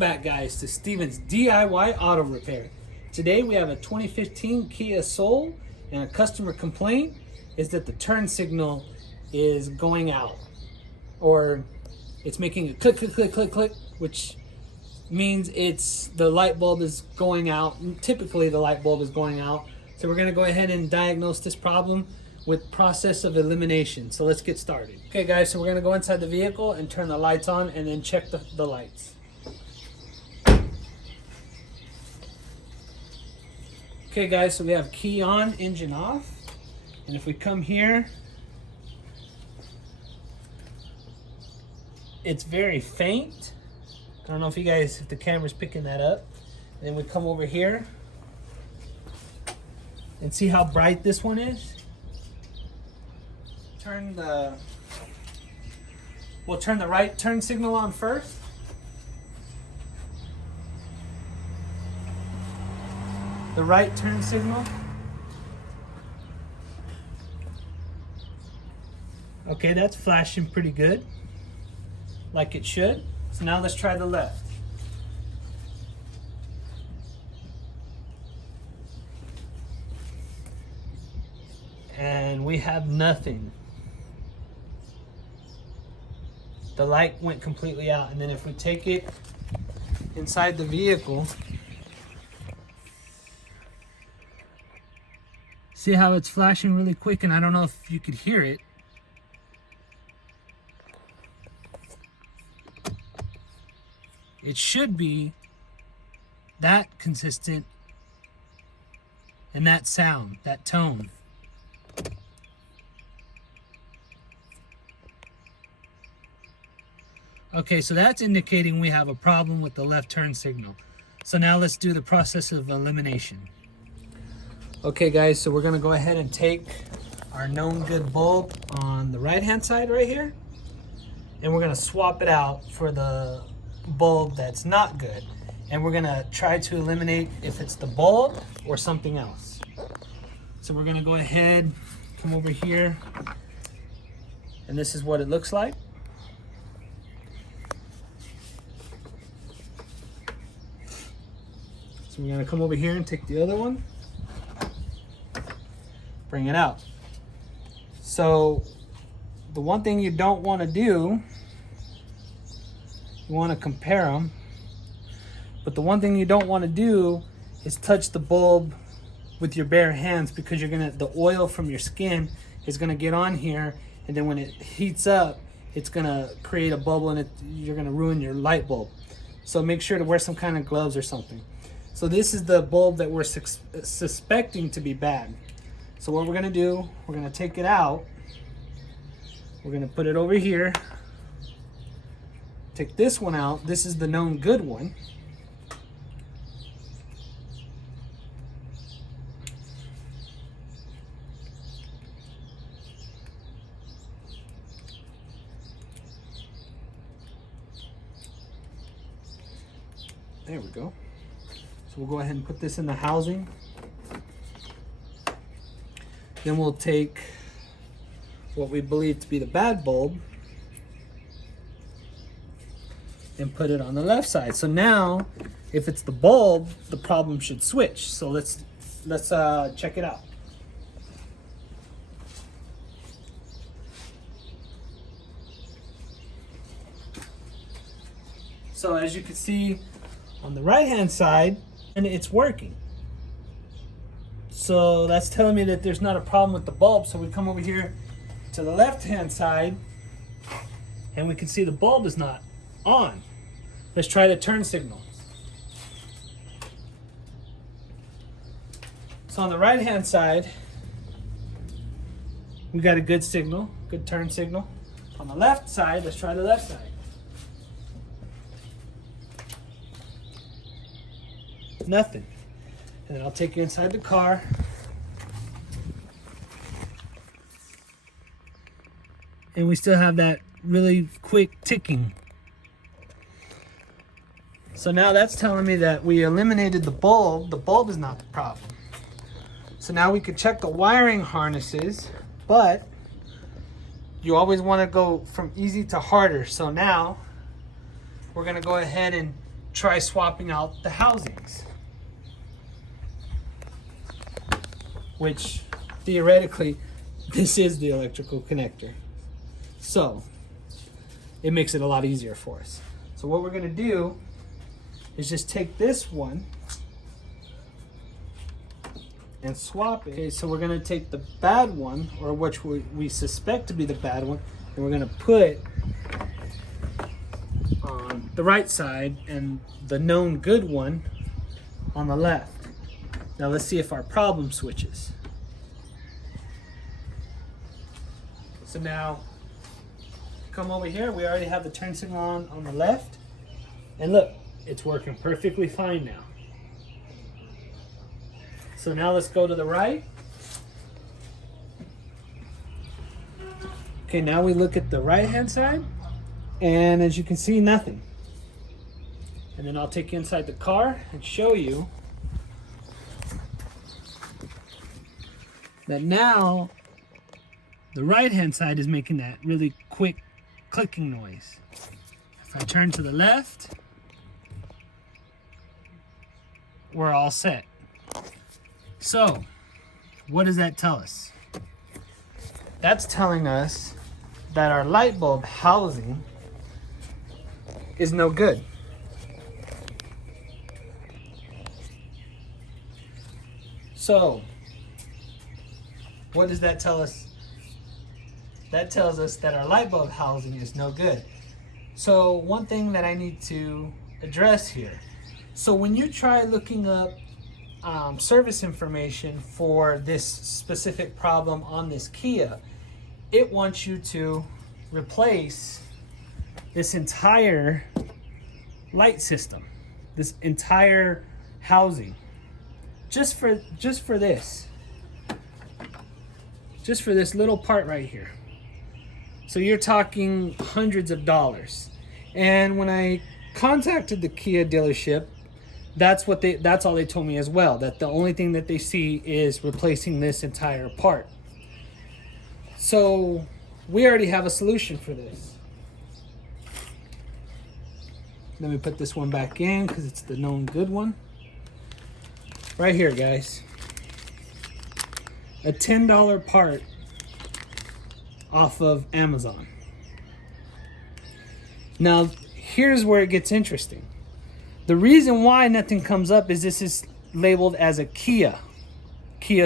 back, guys, to Steven's DIY Auto Repair. Today we have a 2015 Kia Soul, and a customer complaint is that the turn signal is going out, or it's making a click, click, click, click, click, which means the light bulb is going out. Typically the light bulb is going out. So we're gonna go ahead and diagnose this problem with process of elimination. So let's get started. Okay guys, so we're gonna go inside the vehicle and turn the lights on and then check the lights. Okay guys, so we have key on, engine off. And if we come here, it's very faint. I don't know if the camera's picking that up. And then we come over here and see how bright this one is. We'll turn the right turn signal on first. The right turn signal. Okay, that's flashing pretty good, like it should. So now let's try the left. And we have nothing. The light went completely out. And then if we take it inside the vehicle, see how it's flashing really quick, and I don't know if you could hear it. It should be that consistent and that sound, that tone. Okay, so that's indicating we have a problem with the left turn signal. So now let's do the process of elimination. Okay guys, so we're gonna go ahead and take our known good bulb on the right hand side right here, and we're gonna swap it out for the bulb that's not good. And we're gonna try to eliminate if it's the bulb or something else. So we're gonna go ahead, come over here, and this is what it looks like. So we're gonna come over here and take the other one, bring it out. So the one thing you don't want to do, you want to compare them, but the one thing you don't want to do is touch the bulb with your bare hands, because the oil from your skin is gonna get on here, and then when it heats up, it's gonna create a bubble, and you're gonna ruin your light bulb. So make sure to wear some kind of gloves or something. So this is the bulb that we're suspecting to be bad. So what we're gonna do, we're gonna take it out. We're gonna put it over here. Take this one out. This is the known good one. There we go. So we'll go ahead and put this in the housing. Then we'll take what we believe to be the bad bulb and put it on the left side. So now, if it's the bulb, the problem should switch. So let's check it out. So as you can see on the right hand side, and it's working. So that's telling me that there's not a problem with the bulb. So we come over here to the left hand side, and we can see the bulb is not on. Let's try the turn signal. So on the right hand side, we got a good signal, good turn signal. On the left side, let's try the left side. Nothing. And then I'll take you inside the car. And we still have that really quick ticking. So now that's telling me that we eliminated the bulb. The bulb is not the problem. So now we could check the wiring harnesses, but you always want to go from easy to harder. So now we're going to go ahead and try swapping out the housings, which theoretically this is the electrical connector. So it makes it a lot easier for us. So what we're gonna do is just take this one and swap it. Okay, so we're gonna take the bad one, or which we suspect to be the bad one, and we're gonna put on the right side and the known good one on the left. Now let's see if our problem switches. So now come over here, we already have the turn signal on the left, and look, it's working perfectly fine now. So now let's go to the right. Okay, now we look at the right hand side, and as you can see, nothing. And then I'll take you inside the car and show you that now the right hand side is making that really quick clicking noise. If I turn to the left, we're all set. So, what does that tell us? That's telling us that our light bulb housing is no good. So, what does that tell us? That tells us that our light bulb housing is no good. So one thing that I need to address here. So when you try looking up service information for this specific problem on this Kia, it wants you to replace this entire light system, this entire housing, just for this little part right here. So you're talking hundreds of dollars. And when I contacted the Kia dealership, that's all they told me as well, that the only thing that they see is replacing this entire part. So we already have a solution for this. Let me put this one back in because it's the known good one. Right here, guys. A $10 part off of Amazon. Now, here's where it gets interesting. The reason why nothing comes up is this is labeled as a Kia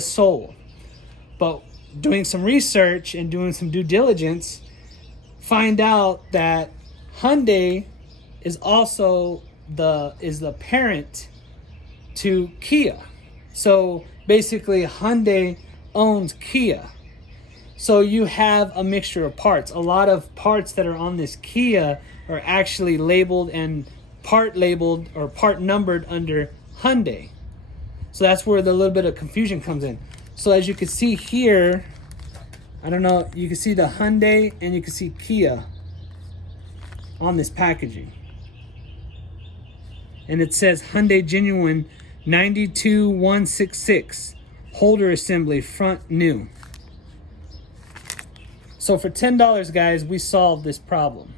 Soul. But doing some research and doing some due diligence, find out that Hyundai is also the parent to Kia. So basically Hyundai owns Kia. So you have a mixture of parts. A lot of parts that are on this Kia are actually labeled and part labeled or part numbered under Hyundai. So that's where the little bit of confusion comes in. So as you can see here, I don't know, you can see the Hyundai and you can see Kia on this packaging. And it says Hyundai Genuine 92166, holder assembly, front new. So for $10, guys, we solved this problem.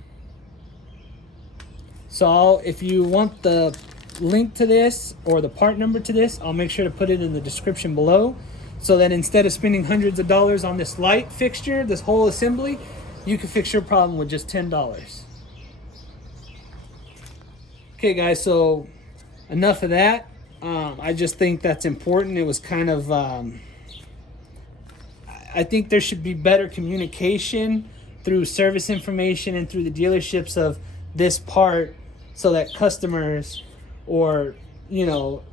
So if you want the link to this or the part number to this, I'll make sure to put it in the description below, so that instead of spending hundreds of dollars on this light fixture, this whole assembly, you can fix your problem with just $10. Okay, guys, so enough of that. I just think that's important. It was kind of, I think there should be better communication through service information and through the dealerships of this part, so that customers or, you know,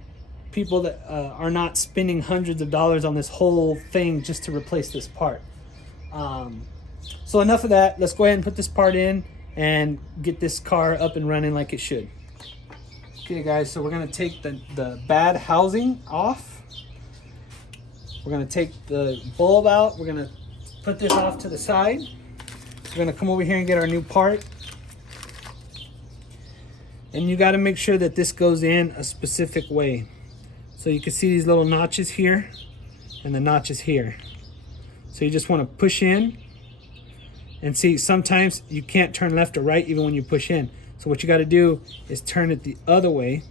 people that are not spending hundreds of dollars on this whole thing just to replace this part. So enough of that. Let's go ahead and put this part in and get this car up and running like it should. Okay, guys, so we're going to take the bad housing off. We're going to take the bulb out. We're going to put this off to the side. We're going to come over here and get our new part. And you got to make sure that this goes in a specific way. So you can see these little notches here and the notches here. So you just want to push in and see, sometimes you can't turn left or right even when you push in. So what you got to do is turn it the other way,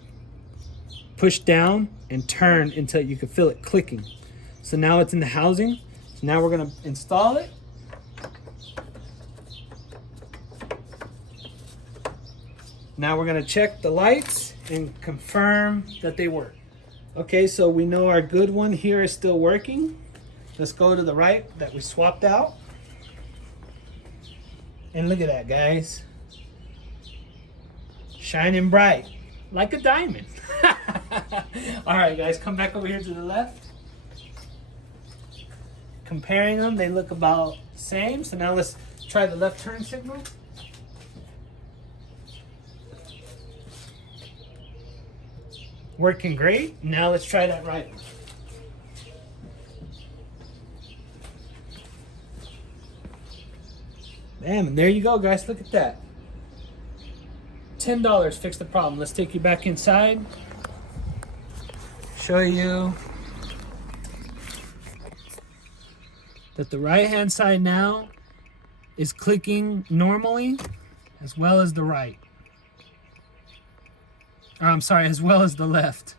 push down and turn until you can feel it clicking. So now it's in the housing. So now we're going to install it. Now we're going to check the lights and confirm that they work. Okay, so we know our good one here is still working. Let's go to the right that we swapped out. And look at that, guys. Shining bright like a diamond. All right, guys, come back over here to the left. Comparing them, they look about the same. So now let's try the left turn signal. Working great. Now let's try that right one. Bam, and there you go, guys. Look at that. $10 fixed the problem. Let's take you back inside. Show you that the right-hand side now is clicking normally, as well as the right. Or, I'm sorry, as well as the left.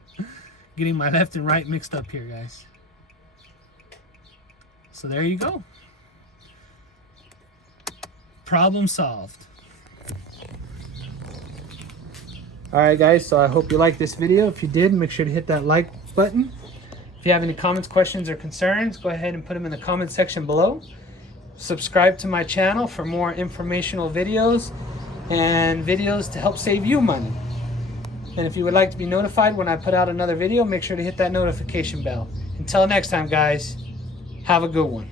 Getting my left and right mixed up here, guys. So there you go. Problem solved. All right, guys, so I hope you liked this video. If you did, make sure to hit that like button. If you have any comments, questions, or concerns, go ahead and put them in the comment section below. Subscribe to my channel for more informational videos and videos to help save you money. And if you would like to be notified when I put out another video, make sure to hit that notification bell. Until next time, guys, have a good one.